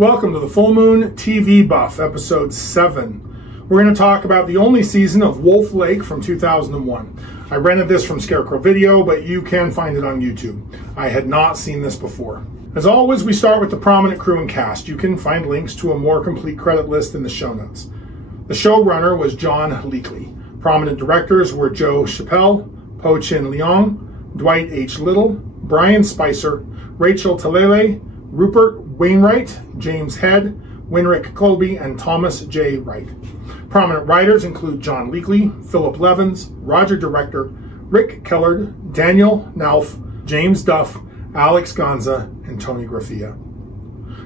Welcome to the Full Moon TV Buff, episode 7. We're going to talk about the only season of Wolf Lake from 2001. I rented this from Scarecrow Video, but you can find it on YouTube. I had not seen this before. As always, we start with the prominent crew and cast. You can find links to a more complete credit list in the show notes. The showrunner was John Leakley. Prominent directors were Joe Chappelle, Po Chin Leong, Dwight H. Little, Brian Spicer, Rachel Talele, Rupert Wainwright, James Head, Winrick Colby, and Thomas J. Wright. Prominent writers include John Leakley, Philip Levins, Roger Director, Rick Kellard, Daniel Nauf, James Duff, Alex Gonza, and Tony Graffia.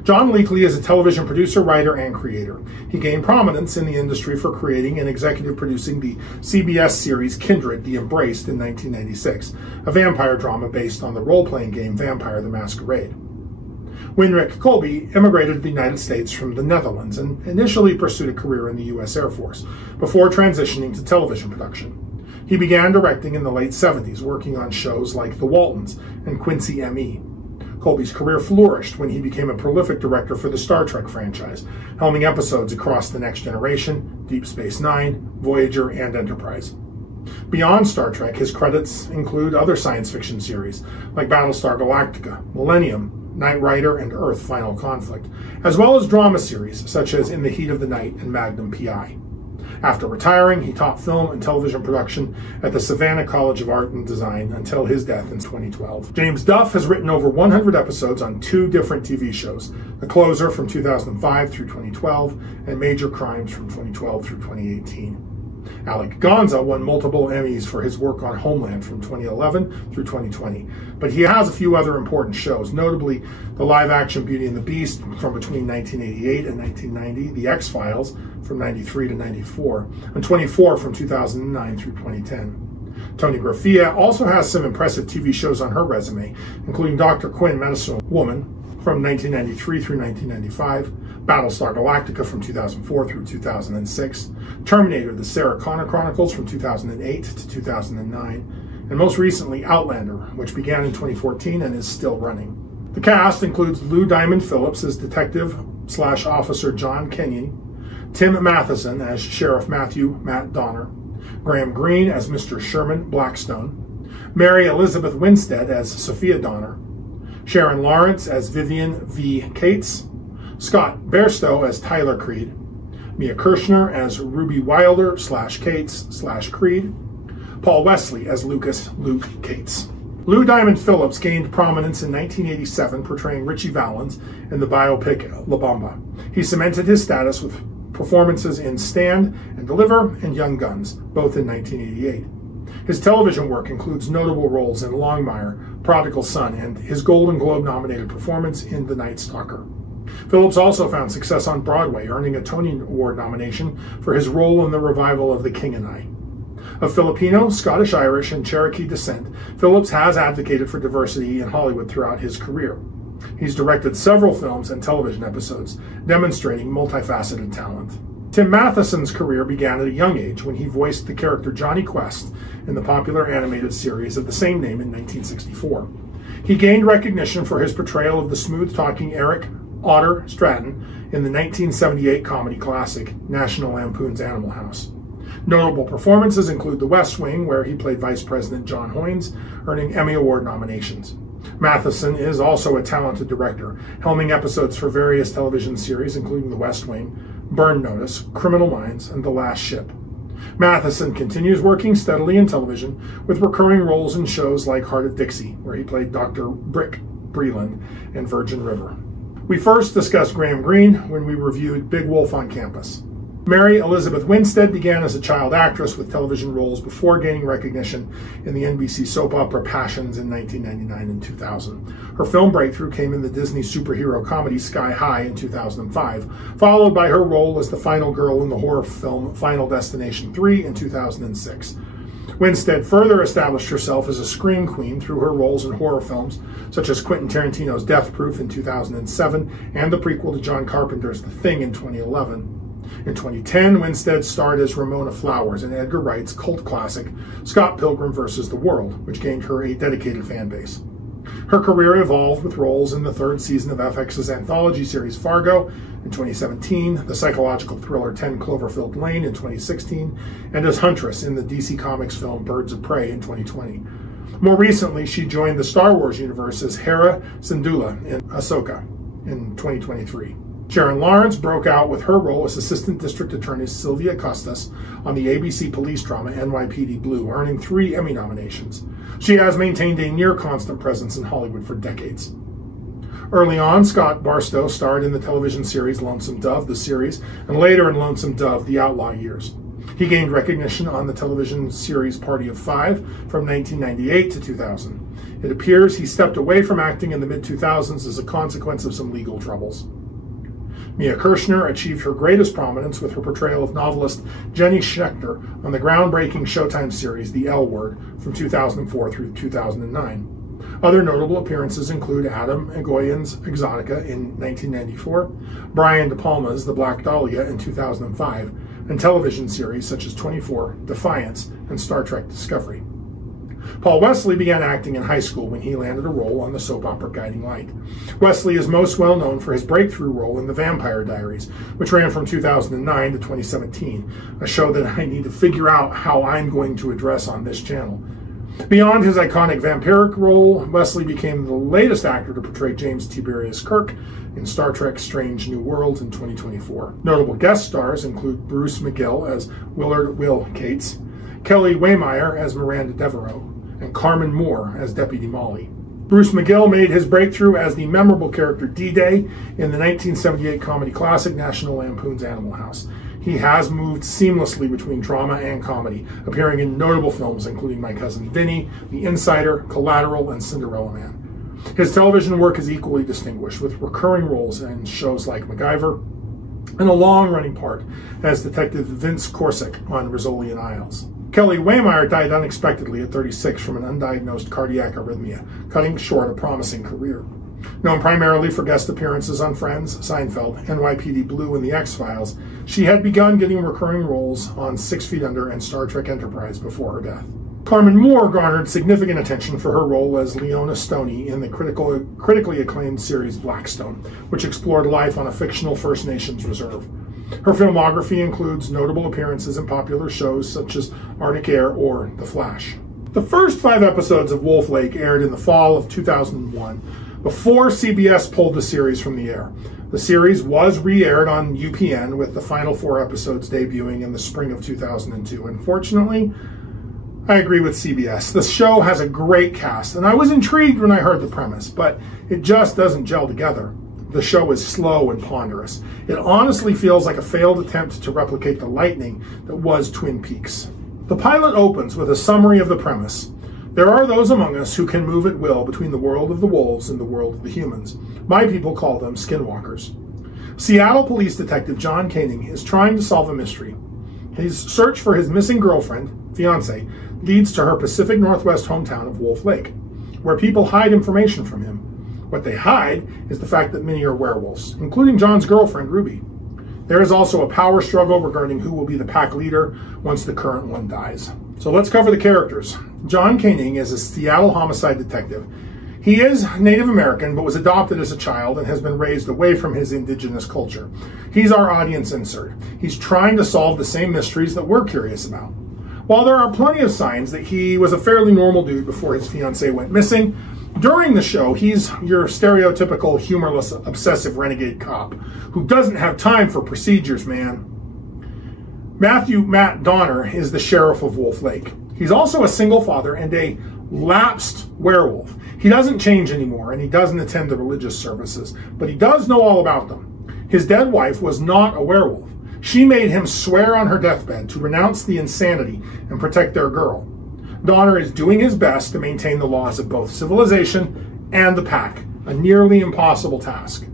John Leakley is a television producer, writer, and creator. He gained prominence in the industry for creating and executive producing the CBS series Kindred, The Embraced in 1996, a vampire drama based on the role-playing game Vampire the Masquerade. Winrick Colby immigrated to the United States from the Netherlands and initially pursued a career in the U.S. Air Force before transitioning to television production. He began directing in the late 70s, working on shows like The Waltons and Quincy M.E. Colby's career flourished when he became a prolific director for the Star Trek franchise, helming episodes across The Next Generation, Deep Space Nine, Voyager, and Enterprise. Beyond Star Trek, his credits include other science fiction series like Battlestar Galactica, Millennium, Knight Rider, and Earth Final Conflict, as well as drama series such as In the Heat of the Night and Magnum P.I. After retiring, he taught film and television production at the Savannah College of Art and Design until his death in 2012. James Duff has written over 100 episodes on 2 different TV shows, The Closer from 2005 through 2012 and Major Crimes from 2012 through 2018. Alex Gonza won multiple Emmys for his work on Homeland from 2011 through 2020, but he has a few other important shows, notably the live-action Beauty and the Beast from between 1988 and 1990, The X-Files from 93 to 94, and 24 from 2009 through 2010. Tony Graffia also has some impressive TV shows on her resume, including Dr. Quinn, Medicine Woman from 1993 through 1995, Battlestar Galactica from 2004 through 2006, Terminator, the Sarah Connor Chronicles from 2008 to 2009, and most recently Outlander, which began in 2014 and is still running. The cast includes Lou Diamond Phillips as Detective/Officer John Kenyon, Tim Matheson as Sheriff Matt Donner, Graham Greene as Mr. Sherman Blackstone, Mary Elizabeth Winstead as Sophia Donner, Sharon Lawrence as Vivian V. Cates, Scott Bairstow as Tyler Creed, Mia Kirshner as Ruby Wilder/Cates/Creed, Paul Wesley as Luke Cates. Lou Diamond Phillips gained prominence in 1987 portraying Richie Valens in the biopic La Bamba. He cemented his status with performances in Stand and Deliver and Young Guns, both in 1988. His television work includes notable roles in Longmire, Prodigal Son, and his Golden Globe-nominated performance in The Night Stalker. Phillips also found success on Broadway, earning a Tony Award nomination for his role in the revival of The King and I. Of Filipino, Scottish-Irish, and Cherokee descent, Phillips has advocated for diversity in Hollywood throughout his career. He's directed several films and television episodes, demonstrating multifaceted talent. Tim Matheson's career began at a young age when he voiced the character Johnny Quest in the popular animated series of the same name in 1964. He gained recognition for his portrayal of the smooth-talking Eric Otter Stratton in the 1978 comedy classic National Lampoon's Animal House. Notable performances include The West Wing, where he played Vice President John Hoynes, earning Emmy Award nominations. Matheson is also a talented director, helming episodes for various television series including The West Wing, Burn Notice, Criminal Minds, and The Last Ship. Matheson continues working steadily in television with recurring roles in shows like Heart of Dixie, where he played Dr. Brick Breland, and Virgin River. We first discussed Graham Greene when we reviewed Big Wolf on Campus. Mary Elizabeth Winstead began as a child actress with television roles before gaining recognition in the NBC soap opera Passions in 1999 and 2000. Her film breakthrough came in the Disney superhero comedy Sky High in 2005, followed by her role as the final girl in the horror film Final Destination 3 in 2006. Winstead further established herself as a scream queen through her roles in horror films such as Quentin Tarantino's Death Proof in 2007 and the prequel to John Carpenter's The Thing in 2011. In 2010, Winstead starred as Ramona Flowers in Edgar Wright's cult classic Scott Pilgrim vs. the World, which gained her a dedicated fan base. Her career evolved with roles in the third season of FX's anthology series Fargo in 2017, the psychological thriller 10 Cloverfield Lane in 2016, and as Huntress in the DC Comics film Birds of Prey in 2020. More recently, she joined the Star Wars universe as Hera Syndulla in Ahsoka in 2023. Sharon Lawrence broke out with her role as Assistant District Attorney Sylvia Custis on the ABC police drama NYPD Blue, earning 3 Emmy nominations. She has maintained a near-constant presence in Hollywood for decades. Early on, Scott Barstow starred in the television series Lonesome Dove, the series, and later in Lonesome Dove, The Outlaw Years. He gained recognition on the television series Party of Five from 1998 to 2000. It appears he stepped away from acting in the mid-2000s as a consequence of some legal troubles. Mia Kirshner achieved her greatest prominence with her portrayal of novelist Jenny Schechter on the groundbreaking Showtime series The L Word from 2004 through 2009. Other notable appearances include Adam Egoyan's Exotica in 1994, Brian De Palma's The Black Dahlia in 2005, and television series such as 24, Defiance, and Star Trek Discovery. Paul Wesley began acting in high school when he landed a role on the soap opera Guiding Light. Wesley is most well known for his breakthrough role in The Vampire Diaries, which ran from 2009 to 2017, a show that I need to figure out how I'm going to address on this channel. Beyond his iconic vampiric role, Wesley became the latest actor to portray James Tiberius Kirk in Star Trek Strange New Worlds in 2024. Notable guest stars include Bruce McGill as Willard Will Cates, Kelly Waymeyer as Miranda Devereaux, and Carmen Moore as Deputy Molly. Bruce McGill made his breakthrough as the memorable character D-Day in the 1978 comedy classic National Lampoon's Animal House. He has moved seamlessly between drama and comedy, appearing in notable films including My Cousin Vinny, The Insider, Collateral, and Cinderella Man. His television work is equally distinguished, with recurring roles in shows like MacGyver and a long-running part as Detective Vince Corsick on Rizzoli and Isles. Kelly Waymeyer died unexpectedly at 36 from an undiagnosed cardiac arrhythmia, cutting short a promising career. Known primarily for guest appearances on Friends, Seinfeld, NYPD Blue, and The X-Files, she had begun getting recurring roles on 6 Feet Under and Star Trek Enterprise before her death. Carmen Moore garnered significant attention for her role as Leona Stoney in the critically acclaimed series Blackstone, which explored life on a fictional First Nations reserve. Her filmography includes notable appearances in popular shows such as Arctic Air or The Flash. The first 5 episodes of Wolf Lake aired in the fall of 2001, before CBS pulled the series from the air. The series was re-aired on UPN, with the final 4 episodes debuting in the spring of 2002. Unfortunately, I agree with CBS. The show has a great cast, and I was intrigued when I heard the premise, but it just doesn't gel together. The show is slow and ponderous. It honestly feels like a failed attempt to replicate the lightning that was Twin Peaks. The pilot opens with a summary of the premise. There are those among us who can move at will between the world of the wolves and the world of the humans. My people call them skinwalkers. Seattle police detective John Koenig is trying to solve a mystery. His search for his missing girlfriend, fiancée, leads to her Pacific Northwest hometown of Wolf Lake, where people hide information from him. What they hide is the fact that many are werewolves, including John's girlfriend, Ruby. There is also a power struggle regarding who will be the pack leader once the current one dies. So let's cover the characters. John Koenig is a Seattle homicide detective. He is Native American, but was adopted as a child and has been raised away from his indigenous culture. He's our audience insert. He's trying to solve the same mysteries that we're curious about. While there are plenty of signs that he was a fairly normal dude before his fiancée went missing, during the show, he's your stereotypical, humorless, obsessive renegade cop who doesn't have time for procedures, man. Matt Donner is the sheriff of Wolf Lake. He's also a single father and a lapsed werewolf. He doesn't change anymore, and he doesn't attend the religious services, but he does know all about them. His dead wife was not a werewolf. She made him swear on her deathbed to renounce the insanity and protect their girl. Donner is doing his best to maintain the laws of both civilization and the pack, a nearly impossible task.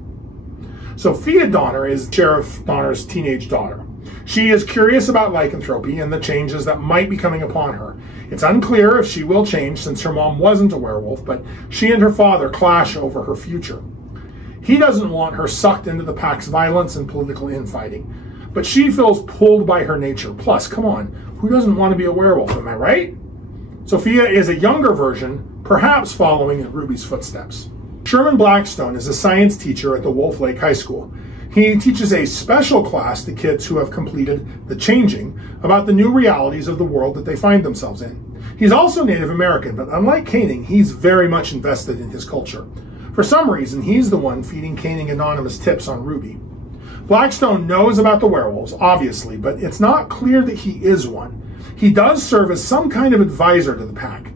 Sophia Donner is Sheriff Donner's teenage daughter. She is curious about lycanthropy and the changes that might be coming upon her. It's unclear if she will change since her mom wasn't a werewolf, but she and her father clash over her future. He doesn't want her sucked into the pack's violence and political infighting, but she feels pulled by her nature. Plus, come on, who doesn't want to be a werewolf, am I right? Sophia is a younger version, perhaps following in Ruby's footsteps. Sherman Blackstone is a science teacher at the Wolf Lake High School. He teaches a special class to kids who have completed the changing about the new realities of the world that they find themselves in. He's also Native American, but unlike Caning, he's very much invested in his culture. For some reason, he's the one feeding Caning anonymous tips on Ruby. Blackstone knows about the werewolves, obviously, but it's not clear that he is one. He does serve as some kind of advisor to the pack.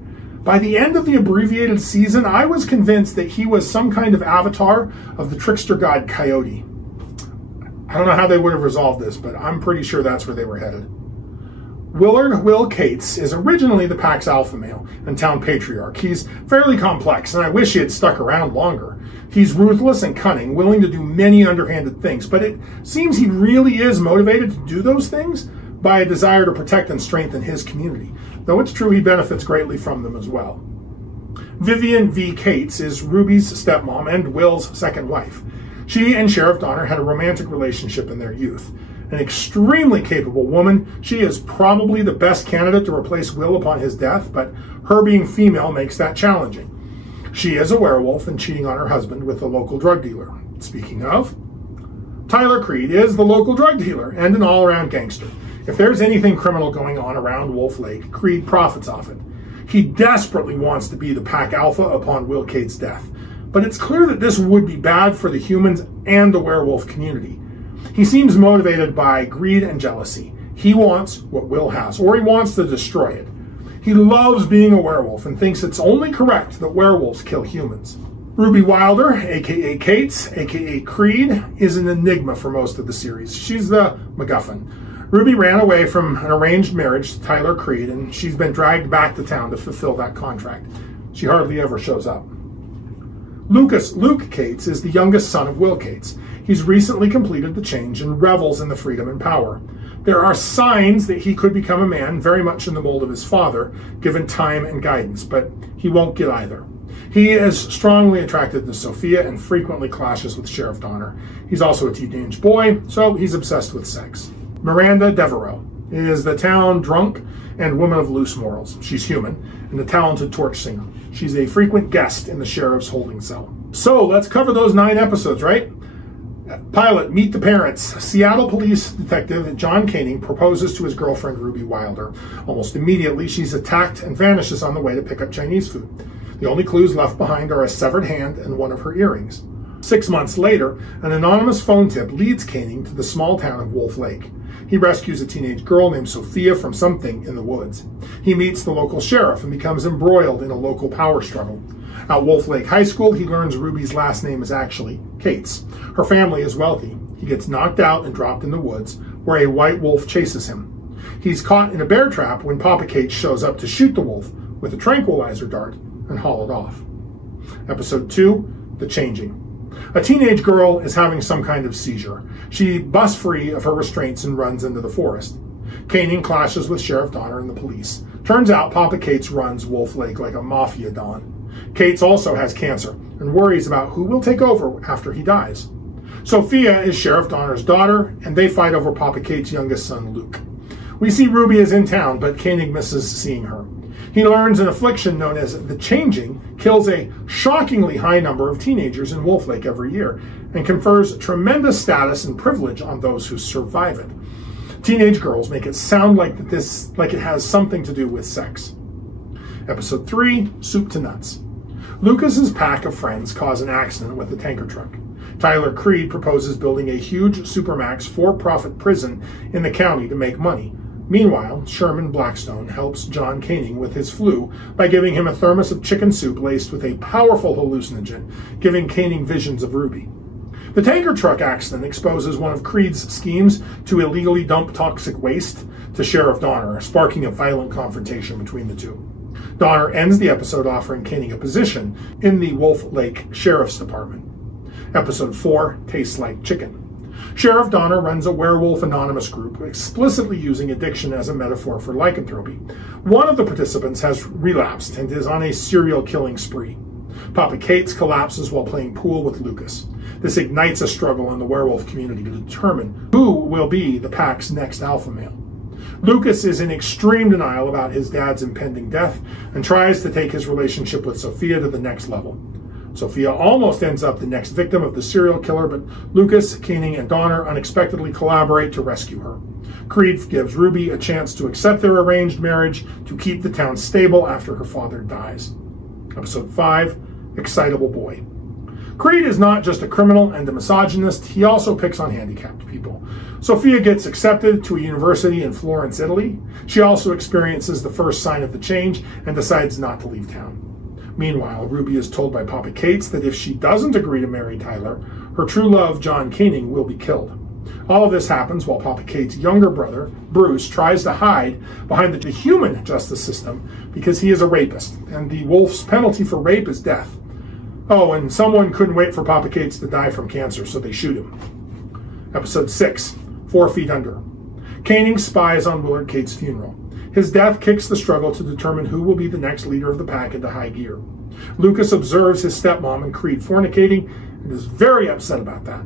By the end of the abbreviated season, I was convinced that he was some kind of avatar of the trickster god Coyote. I don't know how they would have resolved this, but I'm pretty sure that's where they were headed. Willard Will Cates is originally the pack's alpha male and town patriarch. He's fairly complex, and I wish he had stuck around longer. He's ruthless and cunning, willing to do many underhanded things, but it seems he really is motivated to do those things by a desire to protect and strengthen his community, though it's true he benefits greatly from them as well. Vivian V. Cates is Ruby's stepmom and Will's second wife. She and Sheriff Donner had a romantic relationship in their youth. An extremely capable woman, she is probably the best candidate to replace Will upon his death, but her being female makes that challenging. She is a werewolf and cheating on her husband with a local drug dealer. Speaking of, Tyler Creed is the local drug dealer and an all-around gangster. If there's anything criminal going on around Wolf Lake, Creed profits off it. He desperately wants to be the pack alpha upon Will Cates' death, but it's clear that this would be bad for the humans and the werewolf community. He seems motivated by greed and jealousy. He wants what Will has, or he wants to destroy it. He loves being a werewolf and thinks it's only correct that werewolves kill humans. Ruby Wilder, aka Cates, aka Creed, is an enigma for most of the series. She's the MacGuffin. Ruby ran away from an arranged marriage to Tyler Creed, and she's been dragged back to town to fulfill that contract. She hardly ever shows up. Luke Cates is the youngest son of Will Cates. He's recently completed the change and revels in the freedom and power. There are signs that he could become a man very much in the mold of his father, given time and guidance, but he won't get either. He is strongly attracted to Sophia and frequently clashes with Sheriff Donner. He's also a teenage boy, so he's obsessed with sex. Miranda Devereaux is the town drunk and woman of loose morals. She's human and a talented torch singer. She's a frequent guest in the sheriff's holding cell. So let's cover those 9 episodes, right? Pilot, Meet the Parents. Seattle police detective John Caning proposes to his girlfriend Ruby Wilder. Almost immediately, she's attacked and vanishes on the way to pick up Chinese food. The only clues left behind are a severed hand and one of her earrings. 6 months later, an anonymous phone tip leads Caning to the small town of Wolf Lake. He rescues a teenage girl named Sophia from something in the woods. He meets the local sheriff and becomes embroiled in a local power struggle. At Wolf Lake High School, he learns Ruby's last name is actually Cates. Her family is wealthy. He gets knocked out and dropped in the woods, where a white wolf chases him. He's caught in a bear trap when Papa Cates shows up to shoot the wolf with a tranquilizer dart and haul it off. Episode 2, The Changing. A teenage girl is having some kind of seizure. She busts free of her restraints and runs into the forest. Caning clashes with Sheriff Donner and the police. Turns out Papa Cates runs Wolf Lake like a mafia don. Cates also has cancer and worries about who will take over after he dies. Sophia is Sheriff Donner's daughter, and they fight over Papa Cates' youngest son, Luke. We see Ruby is in town, but Caning misses seeing her. He learns an affliction known as the Changing kills a shockingly high number of teenagers in Wolf Lake every year and confers tremendous status and privilege on those who survive it. Teenage girls make it sound like it has something to do with sex. Episode 3, Soup to Nuts. Lucas's pack of friends cause an accident with a tanker truck. Tyler Creed proposes building a huge supermax for-profit prison in the county to make money. Meanwhile, Sherman Blackstone helps John Caning with his flu by giving him a thermos of chicken soup laced with a powerful hallucinogen, giving Caning visions of Ruby. The tanker truck accident exposes one of Creed's schemes to illegally dump toxic waste to Sheriff Donner, sparking a violent confrontation between the two. Donner ends the episode offering Caning a position in the Wolf Lake Sheriff's Department. Episode 4, Tastes Like Chicken. Sheriff Donner runs a werewolf anonymous group, explicitly using addiction as a metaphor for lycanthropy. One of the participants has relapsed and is on a serial killing spree. Papa Cates collapses while playing pool with Lucas. This ignites a struggle in the werewolf community to determine who will be the pack's next alpha male. Lucas is in extreme denial about his dad's impending death and tries to take his relationship with Sophia to the next level. Sophia almost ends up the next victim of the serial killer, but Lucas, Koenig, and Donner unexpectedly collaborate to rescue her. Creed gives Ruby a chance to accept their arranged marriage to keep the town stable after her father dies. Episode 5, Excitable Boy. Creed is not just a criminal and a misogynist, he also picks on handicapped people. Sophia gets accepted to a university in Florence, Italy. She also experiences the first sign of the change and decides not to leave town. Meanwhile, Ruby is told by Papa Cates that if she doesn't agree to marry Tyler, her true love, John Koenig, will be killed. All of this happens while Papa Cates' younger brother, Bruce, tries to hide behind the human justice system because he is a rapist, and the wolf's penalty for rape is death. Oh, and someone couldn't wait for Papa Cates to die from cancer, so they shoot him. Episode 6, 4 Feet Under. Koenig spies on Willard Cates' funeral. His death kicks the struggle to determine who will be the next leader of the pack into high gear. Lucas observes his stepmom and Creed fornicating and is very upset about that.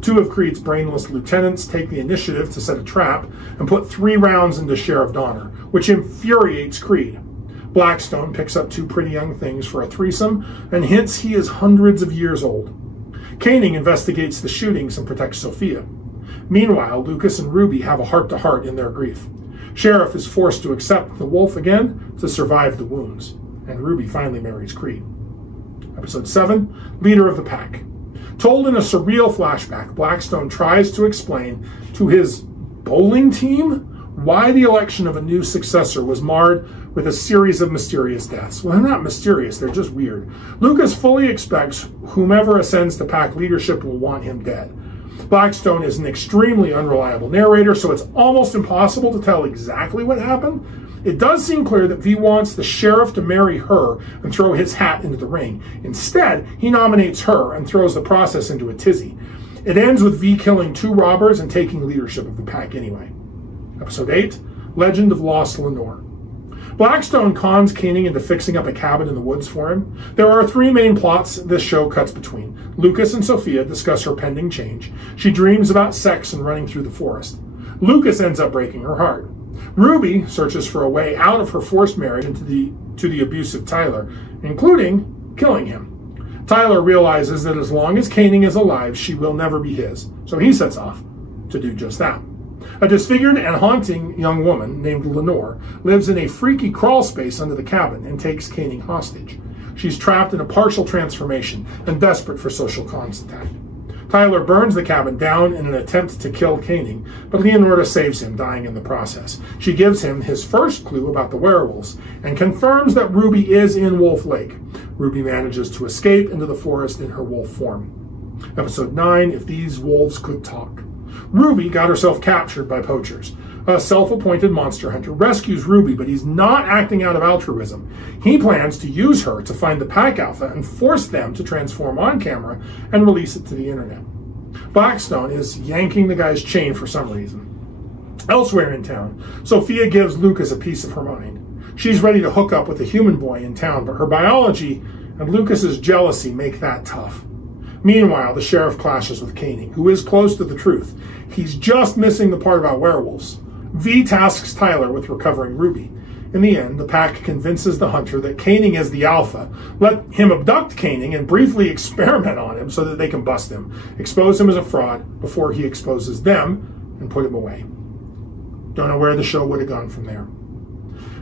2 of Creed's brainless lieutenants take the initiative to set a trap and put 3 rounds into Sheriff Donner, which infuriates Creed. Blackstone picks up 2 pretty young things for a threesome and hints he is hundreds of years old. Koenig investigates the shootings and protects Sophia. Meanwhile, Lucas and Ruby have a heart-to-heart in their grief. Sheriff is forced to accept the wolf again to survive the wounds, and Ruby finally marries Creed. Episode 7, Leader of the Pack. Told in a surreal flashback, Blackstone tries to explain to his bowling team why the election of a new successor was marred with a series of mysterious deaths. Well, they're not mysterious, they're just weird. Lucas fully expects whomever ascends to pack leadership will want him dead. Blackstone is an extremely unreliable narrator, so it's almost impossible to tell exactly what happened. It does seem clear that V wants the sheriff to marry her and throw his hat into the ring. Instead, he nominates her and throws the process into a tizzy. It ends with V killing 2 robbers and taking leadership of the pack anyway. Episode 8, Legend of Lost Lenore. Blackstone cons Koenig into fixing up a cabin in the woods for him. There are 3 main plots this show cuts between. Lucas and Sophia discuss her pending change. She dreams about sex and running through the forest. Lucas ends up breaking her heart. Ruby searches for a way out of her forced marriage to the abusive Tyler, including killing him. Tyler realizes that as long as Koenig is alive, she will never be his, so he sets off to do just that. A disfigured and haunting young woman named Lenore lives in a freaky crawl space under the cabin and takes Koenig hostage. She's trapped in a partial transformation and desperate for social contact. Tyler burns the cabin down in an attempt to kill Koenig, but Leonora saves him, dying in the process. She gives him his first clue about the werewolves and confirms that Ruby is in Wolf Lake. Ruby manages to escape into the forest in her wolf form. Episode 9, If These Wolves Could Talk. Ruby got herself captured by poachers. A self-appointed monster hunter rescues Ruby, but he's not acting out of altruism. He plans to use her to find the pack alpha and force them to transform on camera and release it to the internet. Blackstone is yanking the guy's chain for some reason. Elsewhere in town, Sophia gives Lucas a piece of her mind. She's ready to hook up with a human boy in town, but her biology and Lucas's jealousy make that tough. Meanwhile, the sheriff clashes with Koenig, who is close to the truth. He's just missing the part about werewolves. V tasks Tyler with recovering Ruby. In the end, the pack convinces the hunter that Koenig is the alpha, let him abduct Koenig and briefly experiment on him so that they can bust him, expose him as a fraud before he exposes them, and put him away. Don't know where the show would have gone from there.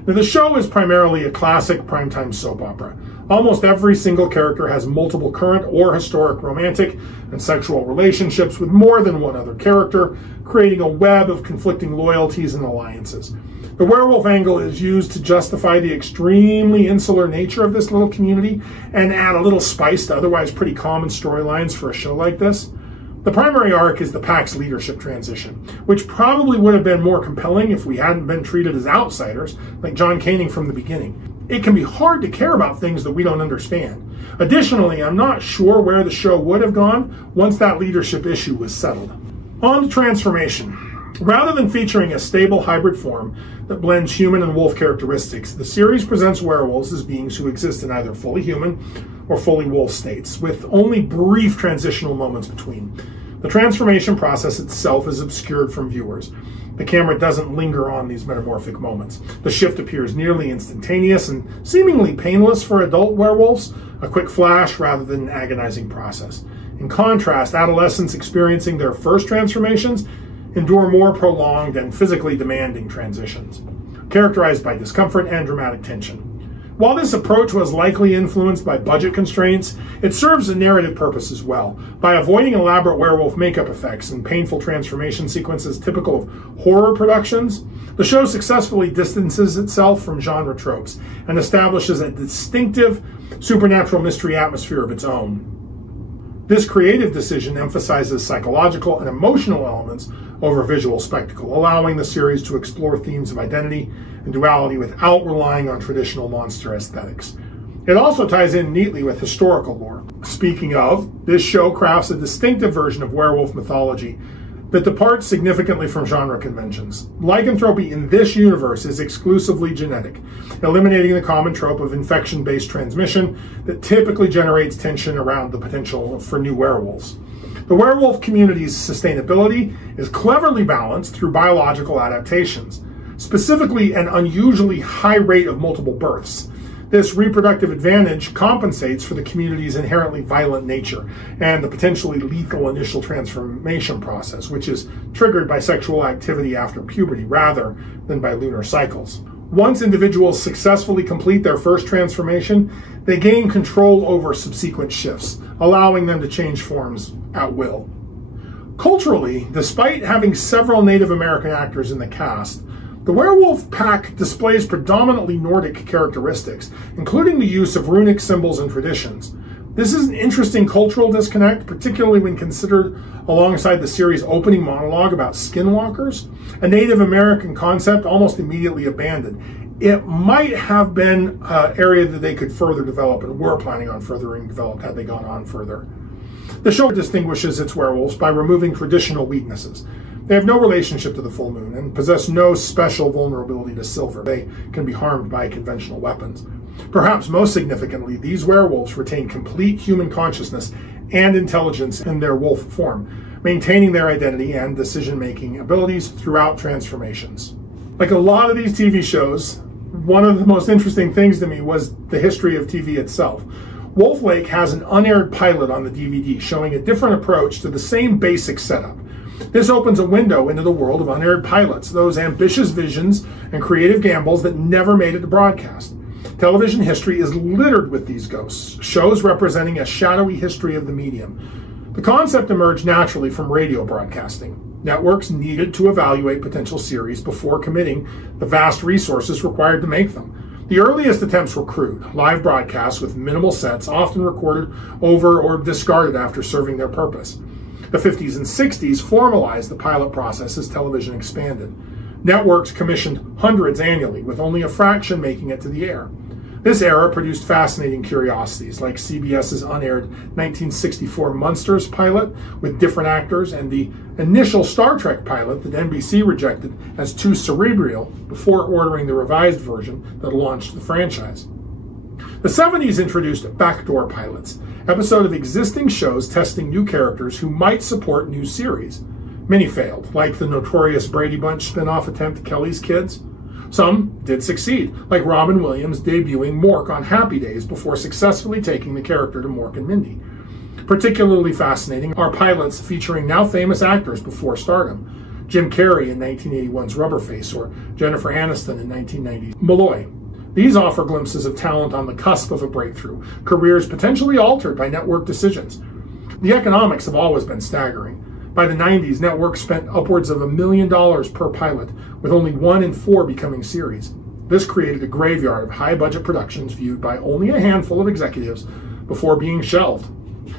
Now, the show is primarily a classic primetime soap opera. Almost every single character has multiple current or historic romantic and sexual relationships with more than one other character, creating a web of conflicting loyalties and alliances. The werewolf angle is used to justify the extremely insular nature of this little community and add a little spice to otherwise pretty common storylines for a show like this. The primary arc is the pack's leadership transition, which probably would have been more compelling if we hadn't been treated as outsiders, like John Koenig from the beginning. It can be hard to care about things that we don't understand. Additionally, I'm not sure where the show would have gone once that leadership issue was settled. On to transformation. Rather than featuring a stable hybrid form that blends human and wolf characteristics, the series presents werewolves as beings who exist in either fully human or fully wolf states, with only brief transitional moments between. The transformation process itself is obscured from viewers. The camera doesn't linger on these metamorphic moments. The shift appears nearly instantaneous and seemingly painless for adult werewolves, a quick flash rather than an agonizing process. In contrast, adolescents experiencing their first transformations endure more prolonged and physically demanding transitions, characterized by discomfort and dramatic tension. While this approach was likely influenced by budget constraints, it serves a narrative purpose as well. By avoiding elaborate werewolf makeup effects and painful transformation sequences typical of horror productions, the show successfully distances itself from genre tropes and establishes a distinctive supernatural mystery atmosphere of its own. This creative decision emphasizes psychological and emotional elements over visual spectacle, allowing the series to explore themes of identity and duality without relying on traditional monster aesthetics. It also ties in neatly with historical lore. Speaking of, this show crafts a distinctive version of werewolf mythology that departs significantly from genre conventions. Lycanthropy in this universe is exclusively genetic, eliminating the common trope of infection-based transmission that typically generates tension around the potential for new werewolves. The werewolf community's sustainability is cleverly balanced through biological adaptations, specifically an unusually high rate of multiple births. This reproductive advantage compensates for the community's inherently violent nature and the potentially lethal initial transformation process, which is triggered by sexual activity after puberty rather than by lunar cycles. Once individuals successfully complete their first transformation, they gain control over subsequent shifts, allowing them to change forms at will. Culturally, despite having several Native American actors in the cast, the werewolf pack displays predominantly Nordic characteristics, including the use of runic symbols and traditions. This is an interesting cultural disconnect, particularly when considered alongside the series' opening monologue about skinwalkers, a Native American concept almost immediately abandoned. It might have been an area that they could further develop and were planning on furthering developed had they gone on further. The show distinguishes its werewolves by removing traditional weaknesses. They have no relationship to the full moon and possess no special vulnerability to silver. They can be harmed by conventional weapons. Perhaps most significantly, these werewolves retain complete human consciousness and intelligence in their wolf form, maintaining their identity and decision-making abilities throughout transformations. Like a lot of these TV shows, one of the most interesting things to me was the history of TV itself. Wolf Lake has an unaired pilot on the DVD showing a different approach to the same basic setup. This opens a window into the world of unaired pilots, those ambitious visions and creative gambles that never made it to broadcast. Television history is littered with these ghosts, shows representing a shadowy history of the medium. The concept emerged naturally from radio broadcasting. Networks needed to evaluate potential series before committing the vast resources required to make them. The earliest attempts were crude, live broadcasts with minimal sets, often recorded over or discarded after serving their purpose. The 50s and 60s formalized the pilot process as television expanded. Networks commissioned hundreds annually, with only a fraction making it to the air. This era produced fascinating curiosities like CBS's unaired 1964 Munsters pilot with different actors and the initial Star Trek pilot that NBC rejected as too cerebral before ordering the revised version that launched the franchise. The 70s introduced backdoor pilots, episodes of existing shows testing new characters who might support new series. Many failed, like the notorious Brady Bunch spin-off attempt Kelly's Kids. Some did succeed, like Robin Williams debuting Mork on Happy Days before successfully taking the character to Mork and Mindy. Particularly fascinating are pilots featuring now famous actors before stardom. Jim Carrey in 1981's Rubberface or Jennifer Aniston in 1990's Malloy. These offer glimpses of talent on the cusp of a breakthrough, careers potentially altered by network decisions. The economics have always been staggering. By the 90s, networks spent upwards of $1 million per pilot, with only 1 in 4 becoming series. This created a graveyard of high-budget productions viewed by only a handful of executives before being shelved.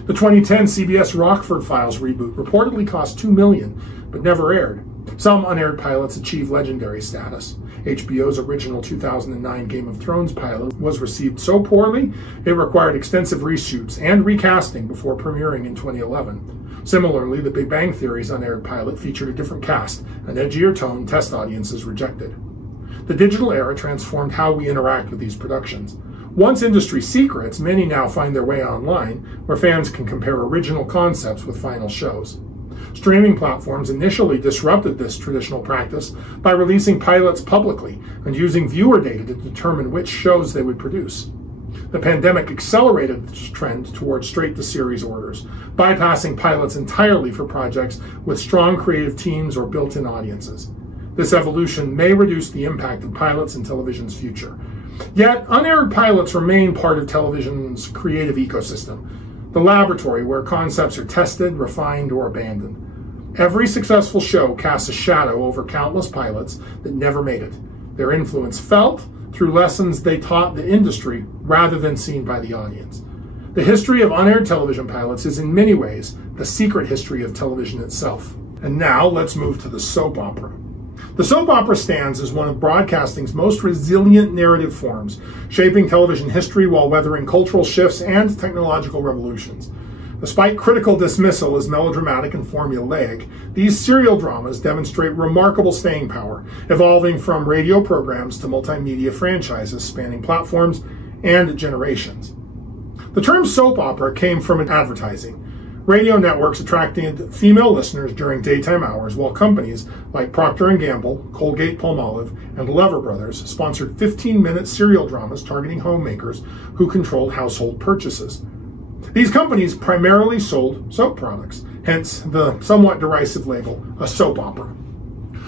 The 2010 CBS Rockford Files reboot reportedly cost $2 million, but never aired. Some unaired pilots achieved legendary status. HBO's original 2009 Game of Thrones pilot was received so poorly, it required extensive reshoots and recasting before premiering in 2011. Similarly, The Big Bang Theory's unaired pilot featured a different cast, an edgier tone test audiences rejected. The digital era transformed how we interact with these productions. Once industry secrets, many now find their way online, where fans can compare original concepts with final shows. Streaming platforms initially disrupted this traditional practice by releasing pilots publicly and using viewer data to determine which shows they would produce. The pandemic accelerated this trend towards straight-to-series orders, bypassing pilots entirely for projects with strong creative teams or built-in audiences. This evolution may reduce the impact of pilots in television's future. Yet, unaired pilots remain part of television's creative ecosystem, the laboratory where concepts are tested, refined, or abandoned. Every successful show casts a shadow over countless pilots that never made it. Their influence felt through lessons they taught the industry rather than seen by the audience. The history of unaired television pilots is in many ways the secret history of television itself. And now let's move to the soap opera. The soap opera stands as one of broadcasting's most resilient narrative forms, shaping television history while weathering cultural shifts and technological revolutions. Despite critical dismissal as melodramatic and formulaic, these serial dramas demonstrate remarkable staying power, evolving from radio programs to multimedia franchises spanning platforms and generations. The term soap opera came from advertising. Radio networks attracted female listeners during daytime hours, while companies like Procter & Gamble, Colgate-Palmolive, and Lever Brothers sponsored 15-minute serial dramas targeting homemakers who controlled household purchases. These companies primarily sold soap products, hence the somewhat derisive label, a soap opera.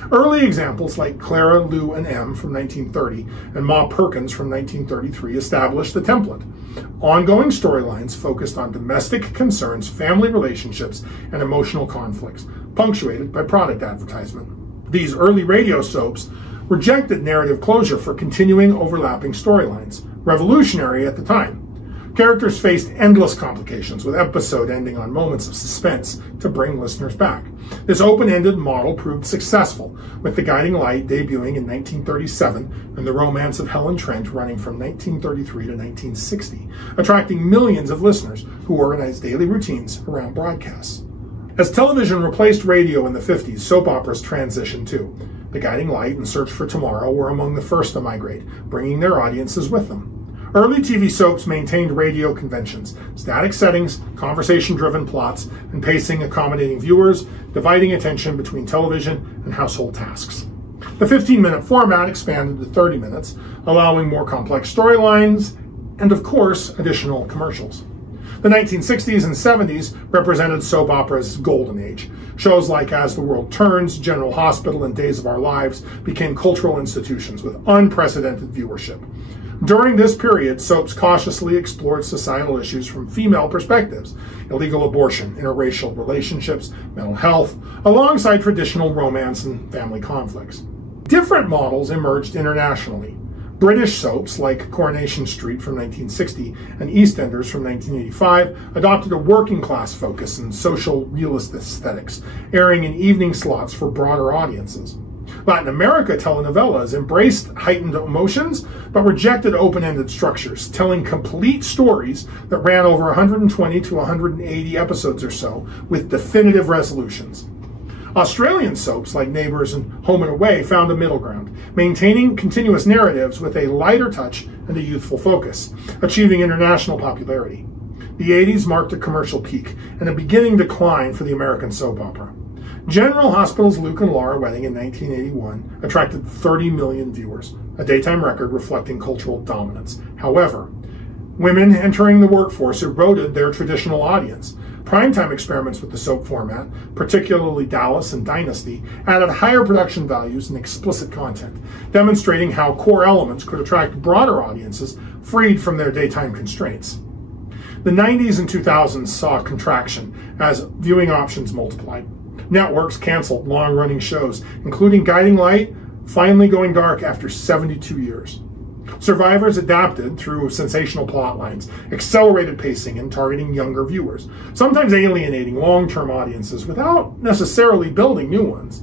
Early examples like Clara, Lou, and M from 1930 and Ma Perkins from 1933 established the template. Ongoing storylines focused on domestic concerns, family relationships, and emotional conflicts, punctuated by product advertisement. These early radio soaps rejected narrative closure for continuing overlapping storylines, revolutionary at the time. Characters faced endless complications, with episode ending on moments of suspense to bring listeners back. This open-ended model proved successful, with The Guiding Light debuting in 1937 and The Romance of Helen Trent running from 1933 to 1960, attracting millions of listeners who organized daily routines around broadcasts. As television replaced radio in the 50s, soap operas transitioned too. The Guiding Light and Search for Tomorrow were among the first to migrate, bringing their audiences with them. Early TV soaps maintained radio conventions, static settings, conversation-driven plots, and pacing accommodating viewers, dividing attention between television and household tasks. The 15-minute format expanded to 30 minutes, allowing more complex storylines and, of course, additional commercials. The 1960s and 70s represented soap opera's golden age. Shows like As the World Turns, General Hospital, and Days of Our Lives became cultural institutions with unprecedented viewership. During this period, soaps cautiously explored societal issues from female perspectives: illegal abortion, interracial relationships, mental health, alongside traditional romance and family conflicts. Different models emerged internationally. British soaps like Coronation Street from 1960 and EastEnders from 1985 adopted a working-class focus and social realist aesthetics, airing in evening slots for broader audiences. Latin America telenovelas embraced heightened emotions, but rejected open-ended structures, telling complete stories that ran over 120 to 180 episodes or so, with definitive resolutions. Australian soaps like Neighbours and Home and Away found a middle ground, maintaining continuous narratives with a lighter touch and a youthful focus, achieving international popularity. The 80s marked a commercial peak and a beginning decline for the American soap opera. General Hospital's Luke and Laura Wedding in 1981 attracted 30 million viewers, a daytime record reflecting cultural dominance. However, women entering the workforce eroded their traditional audience. Primetime experiments with the soap format, particularly Dallas and Dynasty, added higher production values and explicit content, demonstrating how core elements could attract broader audiences freed from their daytime constraints. The 90s and 2000s saw contraction as viewing options multiplied. Networks canceled long-running shows, including Guiding Light, finally going dark after 72 years. Survivors adapted through sensational plot lines, accelerated pacing, and targeting younger viewers, sometimes alienating long-term audiences without necessarily building new ones.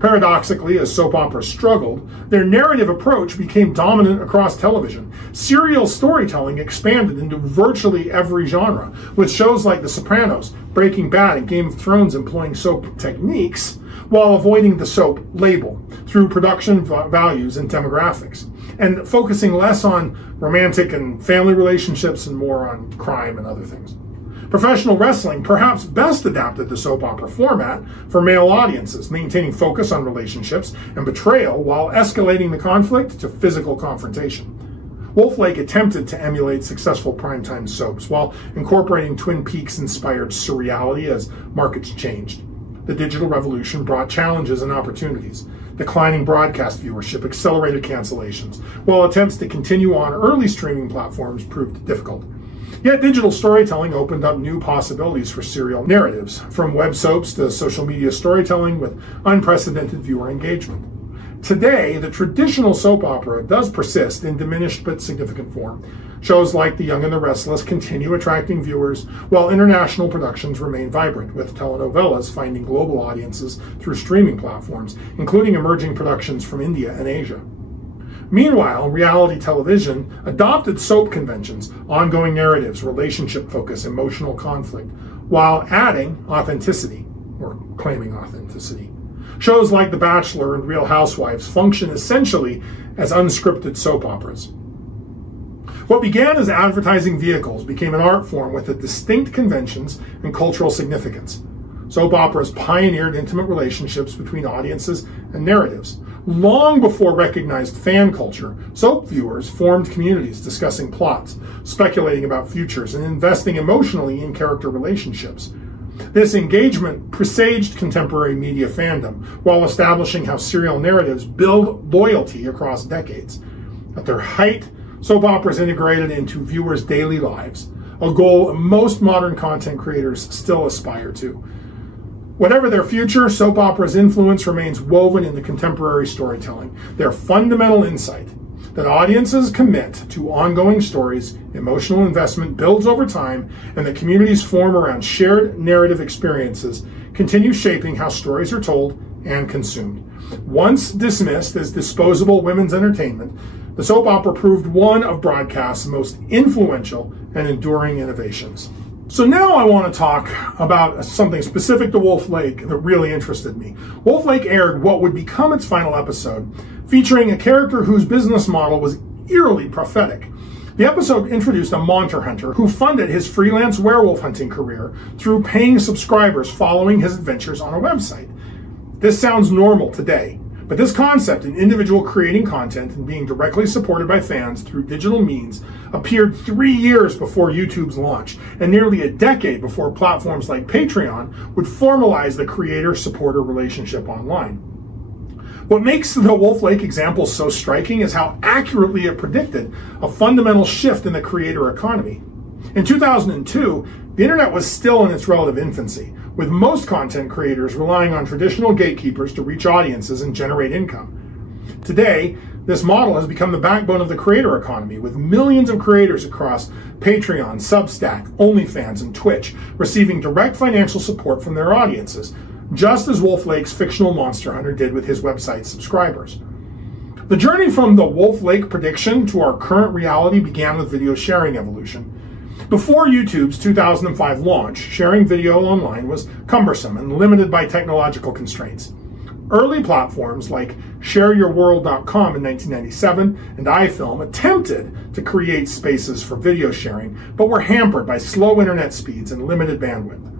Paradoxically, as soap operas struggled, their narrative approach became dominant across television. Serial storytelling expanded into virtually every genre, with shows like The Sopranos, Breaking Bad, and Game of Thrones employing soap techniques while avoiding the soap label through production values and demographics, and focusing less on romantic and family relationships and more on crime and other things. Professional wrestling perhaps best adapted the soap opera format for male audiences, maintaining focus on relationships and betrayal while escalating the conflict to physical confrontation. Wolf Lake attempted to emulate successful primetime soaps while incorporating Twin Peaks-inspired surreality as markets changed. The digital revolution brought challenges and opportunities. Declining broadcast viewership accelerated cancellations, while attempts to continue on early streaming platforms proved difficult. Yet digital storytelling opened up new possibilities for serial narratives, from web soaps to social media storytelling with unprecedented viewer engagement. Today, the traditional soap opera does persist in diminished but significant form. Shows like The Young and the Restless continue attracting viewers, while international productions remain vibrant, with telenovelas finding global audiences through streaming platforms, including emerging productions from India and Asia. Meanwhile, reality television adopted soap conventions, ongoing narratives, relationship focus, emotional conflict, while adding authenticity, or claiming authenticity. Shows like The Bachelor and Real Housewives function essentially as unscripted soap operas. What began as advertising vehicles became an art form with distinct conventions and cultural significance. Soap operas pioneered intimate relationships between audiences and narratives. Long before recognized fan culture, soap viewers formed communities discussing plots, speculating about futures, and investing emotionally in character relationships. This engagement presaged contemporary media fandom while establishing how serial narratives build loyalty across decades. At their height, soap operas integrated into viewers' daily lives, a goal most modern content creators still aspire to. Whatever their future, soap opera's influence remains woven into contemporary storytelling. Their fundamental insight that audiences commit to ongoing stories, emotional investment builds over time, and that communities form around shared narrative experiences continue shaping how stories are told and consumed. Once dismissed as disposable women's entertainment, the soap opera proved one of broadcast's most influential and enduring innovations. So now I want to talk about something specific to Wolf Lake that really interested me. Wolf Lake aired what would become its final episode, featuring a character whose business model was eerily prophetic. The episode introduced a monster hunter who funded his freelance werewolf hunting career through paying subscribers following his adventures on a website. This sounds normal today, but this concept, an individual creating content and being directly supported by fans through digital means, appeared 3 years before YouTube's launch and nearly a decade before platforms like Patreon would formalize the creator-supporter relationship online. What makes the Wolf Lake example so striking is how accurately it predicted a fundamental shift in the creator economy. In 2002, the internet was still in its relative infancy, with most content creators relying on traditional gatekeepers to reach audiences and generate income. Today, this model has become the backbone of the creator economy, with millions of creators across Patreon, Substack, OnlyFans, and Twitch receiving direct financial support from their audiences, just as Wolf Lake's fictional monster hunter did with his website subscribers. The journey from the Wolf Lake prediction to our current reality began with video sharing evolution. Before YouTube's 2005 launch, sharing video online was cumbersome and limited by technological constraints. Early platforms like ShareYourWorld.com in 1997 and iFilm attempted to create spaces for video sharing, but were hampered by slow internet speeds and limited bandwidth.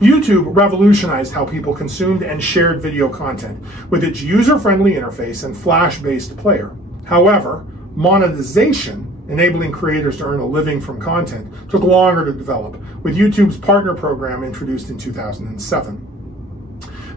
YouTube revolutionized how people consumed and shared video content with its user-friendly interface and Flash-based player. However, monetization, enabling creators to earn a living from content, took longer to develop, with YouTube's partner program introduced in 2007.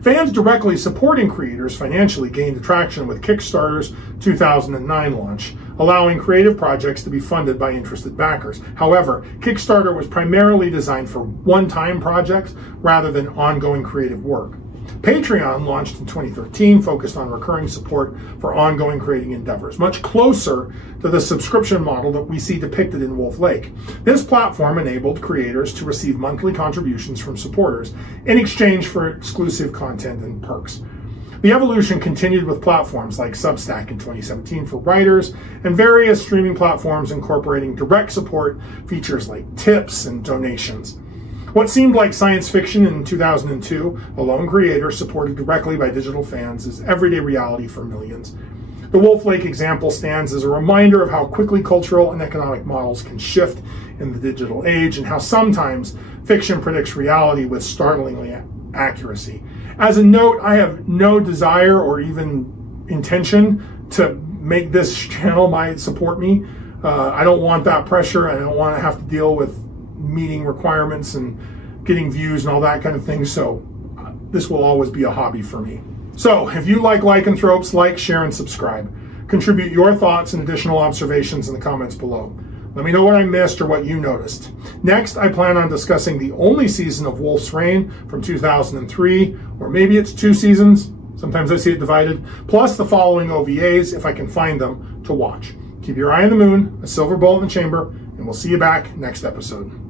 Fans directly supporting creators financially gained traction with Kickstarter's 2009 launch, allowing creative projects to be funded by interested backers. However, Kickstarter was primarily designed for one-time projects rather than ongoing creative work. Patreon, launched in 2013, focused on recurring support for ongoing creating endeavors, much closer to the subscription model that we see depicted in Wolf Lake. This platform enabled creators to receive monthly contributions from supporters in exchange for exclusive content and perks. The evolution continued with platforms like Substack in 2017 for writers and various streaming platforms incorporating direct support features like tips and donations. What seemed like science fiction in 2002, a lone creator supported directly by digital fans, is everyday reality for millions. The Wolf Lake example stands as a reminder of how quickly cultural and economic models can shift in the digital age, and how sometimes fiction predicts reality with startlingly accuracy. As a note, I have no desire or even intention to make this channel support me. I don't want that pressure. I don't want to have to deal with meeting requirements and getting views and all that kind of thing. So this will always be a hobby for me. So if you like lycanthropes, like, share, and subscribe. Contribute your thoughts and additional observations in the comments below. Let me know what I missed or what you noticed. Next, I plan on discussing the only season of Wolf's Reign from 2003, or maybe it's 2 seasons. Sometimes I see it divided, plus the following OVAs, if I can find them, to watch. Keep your eye on the moon, a silver bullet in the chamber, and we'll see you back next episode.